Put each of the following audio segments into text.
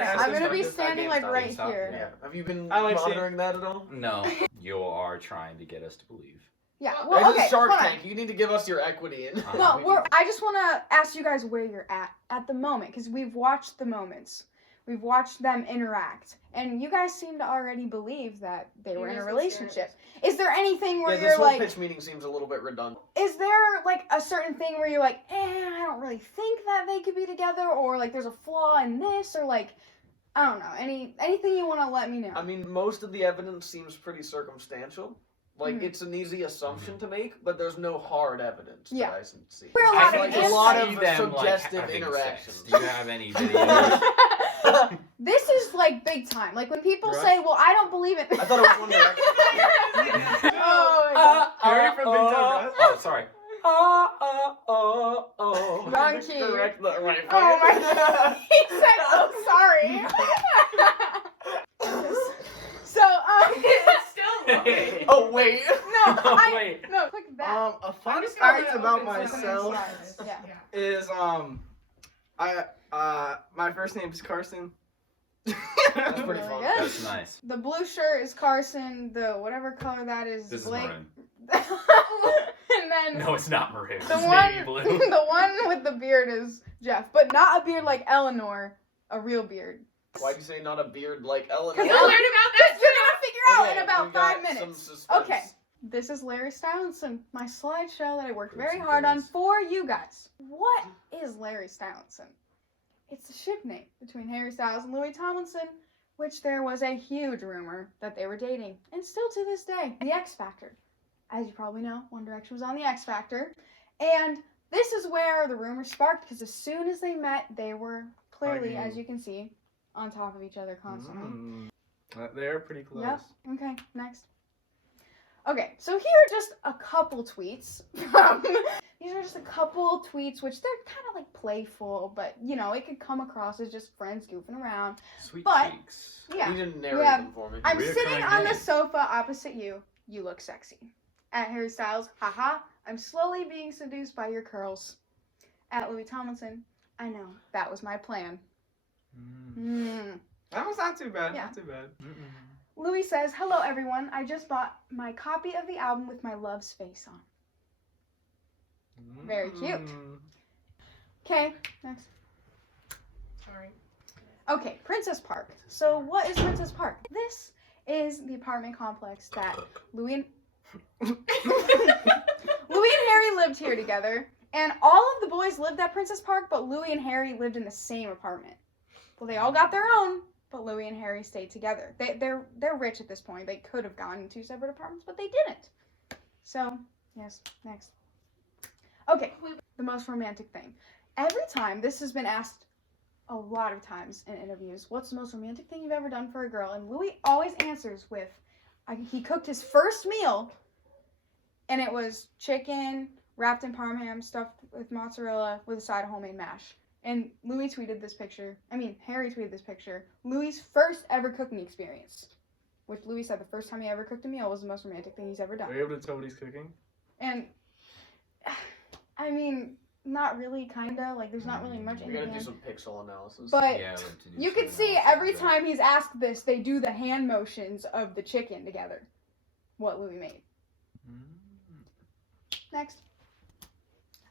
I'm gonna be standing like right here. Yeah. Have you been like monitoring that at all? No. You are trying to get us to believe. Yeah. Well, This okay. is Shark hold on. Tank. You need to give us your equity in. No, I just want to ask you guys where you're at the moment, because we've watched the moments. We've watched them interact, and you guys seem to already believe that they were in a relationship. Is there anything where this you're whole like... pitch meeting seems a little bit redundant. Is there, like, a certain thing where you're like, I don't really think that they could be together, or, like, there's a flaw in this, or, like, I don't know, anything you want to let me know? I mean, most of the evidence seems pretty circumstantial. Like, it's an easy assumption to make, but there's no hard evidence that I see. We're A lot of them, suggestive having interactions. sex. Do you have any videos? This is, like, big time. Like, when people say, well, I don't believe it. I thought it was One Direction. Harry from Big Time, right? Oh, sorry. Wrong key. Correct the right Oh my god. He said, oh, sorry. So, It's still wrong. Oh, wait. No, click that. A fun just gonna fact open about something myself Yeah. is my first name is Carson. That's pretty Really fun. good. That's nice. The blue shirt is Carson. The whatever color that is This is Blake. maroon. And then No, it's not maroon. the It's one, navy blue. the one with the beard is Jeff, but not a beard like Eleanor, a real beard. Why'd you say not a beard like Ellen? You learned about that You're gonna figure out Okay, in about we got 5 minutes. some suspense. Okay, this is Larry Stylinson, my slideshow that I worked very hard on for you guys. What is Larry Stylinson? It's a ship name between Harry Styles and Louis Tomlinson, which there was a huge rumor that they were dating, and still to this day. The X Factor. As you probably know, One Direction was on the X Factor, and this is where the rumor sparked, because as soon as they met, they were clearly, as you can see, on top of each other constantly. They're pretty close. Yep. Okay, next. Okay, so here are just a couple tweets from... These are just a couple tweets, which they're kind of like playful, but, you know, it could come across as just friends goofing around. Sweet But- cheeks. Yeah. You didn't narrate them for me. I'm Reoccurring sitting on the name. sofa opposite you. You look sexy. At Harry Styles, haha, I'm slowly being seduced by your curls. At Louis Tomlinson, I know, that was my plan. That was not too bad. Yeah. Not too bad. Louis says, hello everyone, I just bought my copy of the album with my love's face on. Very cute. Okay, next. Sorry. Okay, Princess Park. So what is Princess Park? This is the apartment complex that Louis and Harry lived here together. And all of the boys lived at Princess Park, but Louis and Harry lived in the same apartment. Well, they all got their own, but Louis and Harry stayed together. They're rich at this point. They could have gone in 2 separate apartments, but they didn't. So, yes, next. Okay, the most romantic thing. Every time, this has been asked a lot of times in interviews, what's the most romantic thing you've ever done for a girl? And Louis always answers with, he cooked his first meal, and it was chicken wrapped in parm ham, stuffed with mozzarella, with a side of homemade mash. And Harry tweeted this picture. Louis' first ever cooking experience. Which Louis said the first time he ever cooked a meal was the most romantic thing he's ever done. Were you able to tell what he's cooking? And, I mean, not really, kinda. Like, there's not really much in We gotta do hand. some pixel analysis. But Yeah, I like to do you some can see analysis every of time he's asked this, they do the hand motions of the chicken together. What Louis made. Next.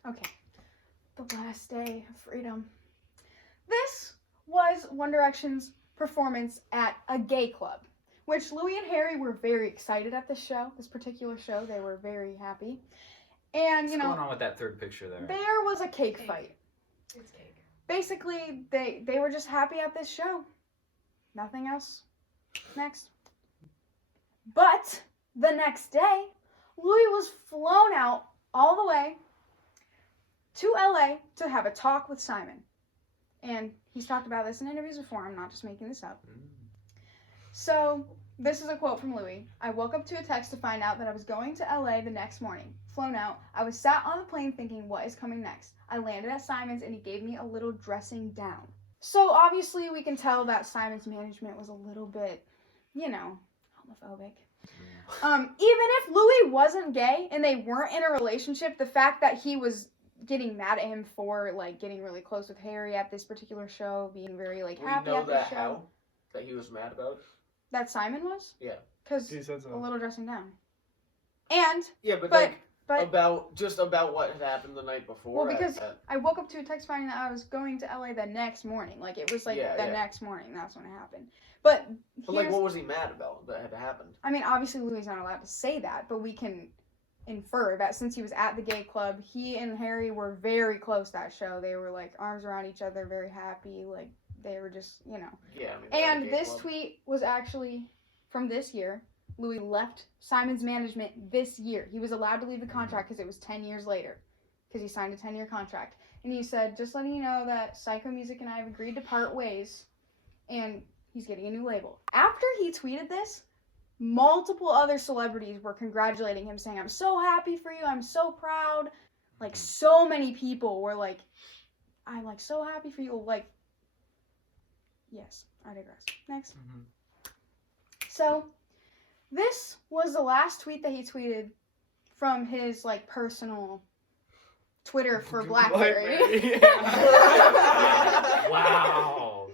Okay. The last day of freedom. This was One Direction's performance at a gay club, which Louis and Harry were very excited at this show, this particular show. They were very happy. And, you What's know, going on with that third picture there? there was a cake fight. It's cake. Basically, they were just happy at this show. Nothing else. Next. But the next day, Louis was flown out all the way to LA to have a talk with Simon. And he's talked about this in interviews before. I'm not just making this up. So, this is a quote from Louis. I woke up to a text to find out that I was going to LA the next morning. Flown out. I was sat on the plane thinking, what is coming next? I landed at Simon's and he gave me a little dressing down. So, obviously, we can tell that Simon's management was a little bit, you know, homophobic. Even if Louis wasn't gay and they weren't in a relationship, the fact that he was getting mad at him for, like, getting really close with Harry at this particular show, being very, like, We happy know at the that show. how? That he was mad about? That Simon was? Yeah. Because He said a so. little dressing down. And, Yeah, but, But- like, but about what had happened the night before. Well, because I woke up to a text finding that I was going to LA the next morning. Like, it was, like, Yeah, the yeah. next morning. That's when it happened. But, But, like, here's- what was he mad about that had happened? I mean, obviously Louis not allowed to say that, but we can infer that since he was at the gay club, he and Harry were very close that show. They were, like, arms around each other, very happy. Like, they were just, you know. Yeah, I mean, they're at a And gay this club. tweet was actually from this year. Louis left Simon's management this year. He was allowed to leave the contract because it was 10 years later, because he signed a 10-year contract. And he said, just letting you know that Psycho Music and I have agreed to part ways, and he's getting a new label. After he tweeted this, multiple other celebrities were congratulating him, saying, I'm so happy for you, I'm so proud. Like, so many people were like, I'm, like, so happy for you. Like, yes, I digress. Next. Mhm. So, this was the last tweet that he tweeted from his, like, personal Twitter for BlackBerry. Wow.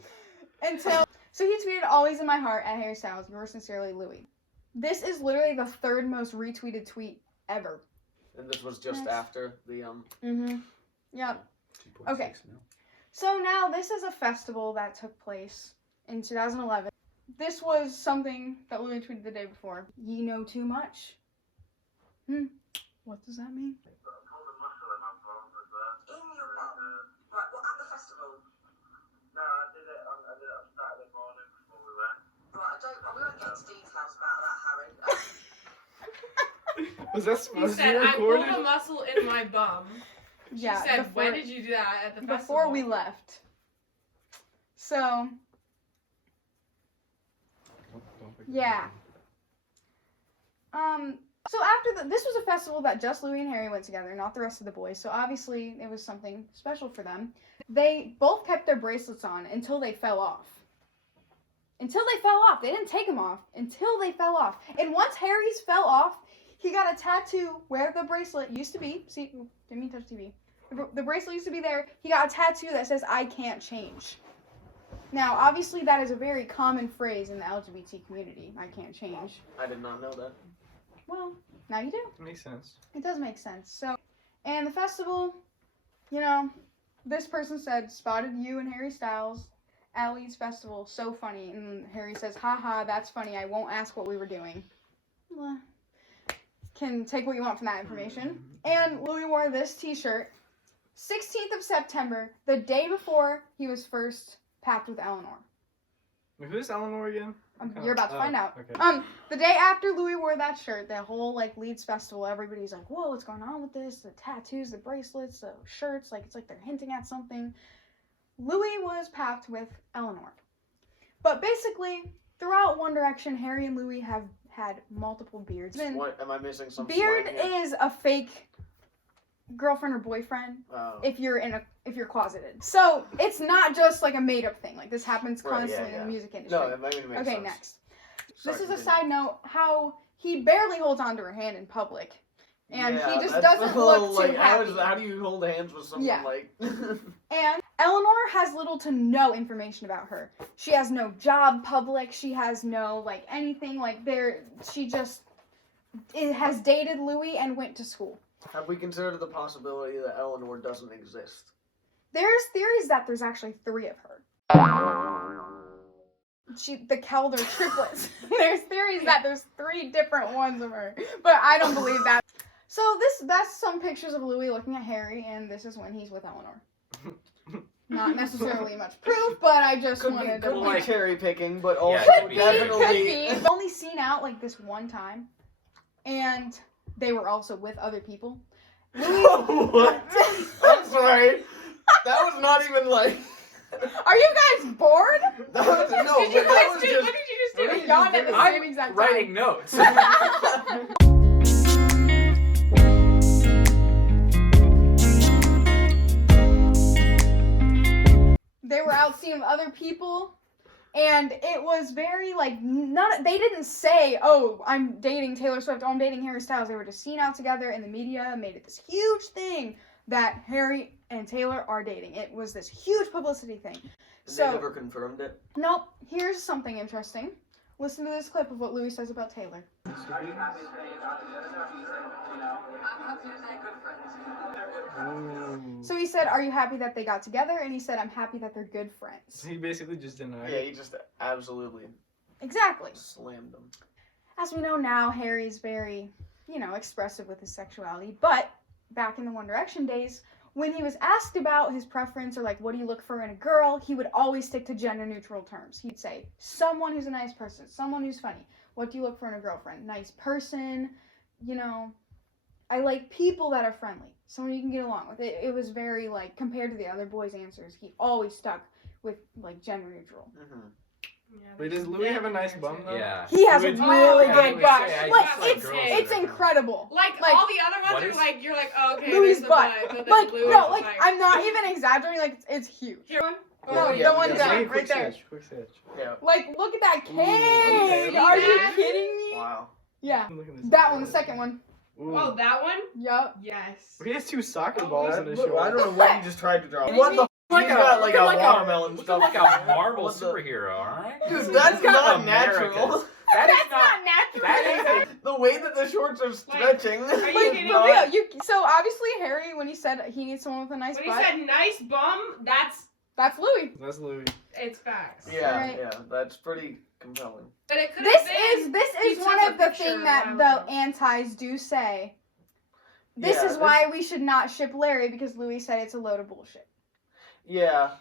So he tweeted, always in my heart, at Harry Styles, yours sincerely, Louis. This is literally the third most retweeted tweet ever. And this was just Nice. after the Mm-hmm. Yep. 2.6 Okay. mil. So now, this is a festival that took place in 2011. This was something that Louis tweeted the day before. Ye know too much. What does that mean? In your bum? Right, well, at the festival? No, I did it on Saturday morning before we went. Right, we won't get into details about that, Harry. Was that He supposed to be said, I pulled recorded? a muscle in my bum. She Yeah, said, before, when did you do that at the festival? before we left. So, yeah. So after this was a festival that just Louis and Harry went together, not the rest of the boys. So obviously it was something special for them. They both kept their bracelets on until they fell off. Until they fell off. They didn't take them off until they fell off. And once Harry's fell off, he got a tattoo where the bracelet used to be. See, didn't mean to touch TV. The bracelet used to be there. He got a tattoo that says, I can't change. Now, obviously, that is a very common phrase in the LGBT community. I can't change. I did not know that. Well, now you do. Makes sense. It does make sense. So, and the festival, you know, this person said, spotted you and Harry Styles at Leeds Festival. So funny. And Harry says, haha, that's funny. I won't ask what we were doing. Well, can take what you want from that information. And Louis wore this t-shirt 16th of September, the day before he was first packed with Eleanor. Who's Eleanor again? You're about to find out. Okay. The day after Louis wore that shirt, the whole, like, Leeds Festival, everybody's like, whoa, what's going on with this? The tattoos, the bracelets, the shirts, like, it's like they're hinting at something. Louis was packed with Eleanor. But basically, throughout One Direction, Harry and Louis have had multiple beards. What, am I missing something? Beard is a fake girlfriend or boyfriend Oh. if you're closeted. So it's not just like a made up thing. Like this happens Right, yeah, constantly in yeah. the music industry. No, that makes Okay, sense. next. Sorry, This is a continue. side note how he barely holds onto her hand in public. And Yeah, he just that's doesn't a little, look too like, happy. how do you hold hands with someone Yeah. like? And Eleanor has little to no information about her. She has no job public. She has no, like, anything. Like, she just has dated Louis and went to school. Have we considered the possibility that Eleanor doesn't exist? There's theories that there's actually 3 of her. The Calder triplets. There's theories that there's 3 different ones of her. But I don't believe that. So that's some pictures of Louis looking at Harry, and this is when he's with Eleanor. Not necessarily much proof, but I just wanted to Could point be it. cherry picking, but also Could be, definitely. Could be. I've only seen out like this one time, and they were also with other people. What? I'm sorry. That was not even like. Are you guys bored? That was, no, Did you but that guys was do? just. What did you just do? What We yawned at the I'm same exact time. writing notes. They were out seeing other people, and it was very like they didn't say, "Oh, I'm dating Taylor Swift. Oh, I'm dating Harry Styles." They were just seen out together, and the media made it this huge thing that Harry and Taylor are dating. It was this huge publicity thing. They never confirmed it. Nope. Here's something interesting. Listen to this clip of what Louis says about Taylor. Are you happy that they got together? I'm happy that they're good friends. So he said, "Are you happy that they got together?" And he said, "I'm happy that they're good friends." He basically just denied Yeah, it. he just absolutely Exactly. slammed them. As we know now, Harry's very, expressive with his sexuality. But back in the One Direction days, when he was asked about his preference or like what do you look for in a girl, he would always stick to gender neutral terms. He'd say someone who's a nice person, someone who's funny. What do you look for in a girlfriend? Nice person, I like people that are friendly, someone you can get along with. It was very like, compared to the other boys' answers, he always stuck with like gender neutral. Mm-hmm. Yeah, Wait, does Louis have a nice bum though? Yeah. He has a Louis- really Oh good my butt. gosh. I Like just like it's girls that it's are friendly. incredible. Like Like, all the other what ones is- are like, you're like, oh, okay, Louis' there's the butt. but then Like Louis no, is like I'm not even exaggerating. Like it's huge. Here one. No, Yeah, the one yeah, down, Wait, right there. Quick search. Yeah. Like look at that cake. okay. Are you That- kidding me? Wow. Yeah, Look at this. that one, the second one. Ooh. Oh, that one? Yup. Yes. He has 2 soccer Oh, balls That- in his look, shorts. I don't know what you just tried to draw. Kidding What me? the? Like He's a- got like look a like a- watermelon Look stuff. like a Marvel What the- superhero, alright? Dude, that's not natural. That That's is not natural. That is The way that the shorts are stretching. are you Like, kidding for me? real, so obviously Harry, when he said he needs someone with a nice When he butt, said nice bum, that's Louis. That's Louis. it's facts. Yeah, Right. yeah, that's pretty compelling. But it could This have been. is he one took of a the picture thing a that while the ago. antis do say. This Yeah, is why we should not ship Larry, because Louis said it's a load of bullshit. Yeah,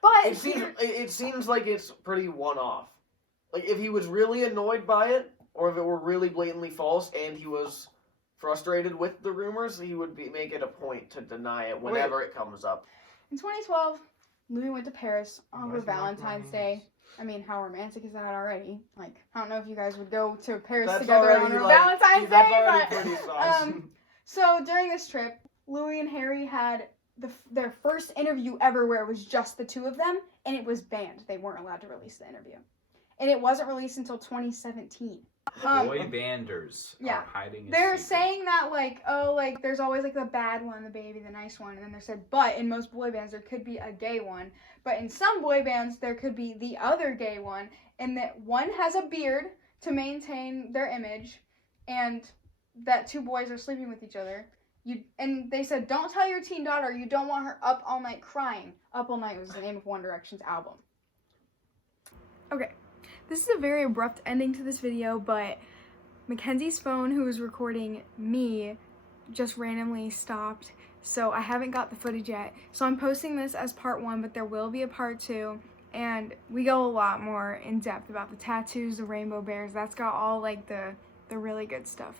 But it seems like it's pretty one-off. Like if he was really annoyed by it, or if it were really blatantly false, and he was frustrated with the rumors, he would make it a point to deny it whenever it comes up. in 2012, Louis went to Paris over Where's my Valentine's brains? Day. I mean, how romantic is that already? Like, I don't know if you guys would go to Paris That's together already on like, Valentine's that's Day, already but pretty sauce. so during this trip, Louis and Harry had their first interview ever where it was just the two of them, and it was banned. They weren't allowed to release the interview. And it wasn't released until 2017. Boy banders yeah. are hiding. They're saying that, like, oh, like, there's always, like, the bad one, the baby, the nice one. And then they said, but in most boy bands, there could be a gay one. But in some boy bands, there could be the other gay one. And that one has a beard to maintain their image. And that two boys are sleeping with each other. And they said, don't tell your teen daughter you don't want her up all night crying. Up All Night was the name of One Direction's album. Okay. This is a very abrupt ending to this video, but Mackenzie's phone, who was recording me, just randomly stopped, so I haven't got the footage yet. So I'm posting this as part 1, but there will be a part 2, and we go a lot more in depth about the tattoos, the rainbow bears. That's got all like the really good stuff.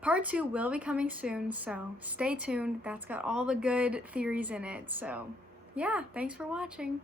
Part 2 will be coming soon, so stay tuned. That's got all the good theories in it. So yeah, thanks for watching.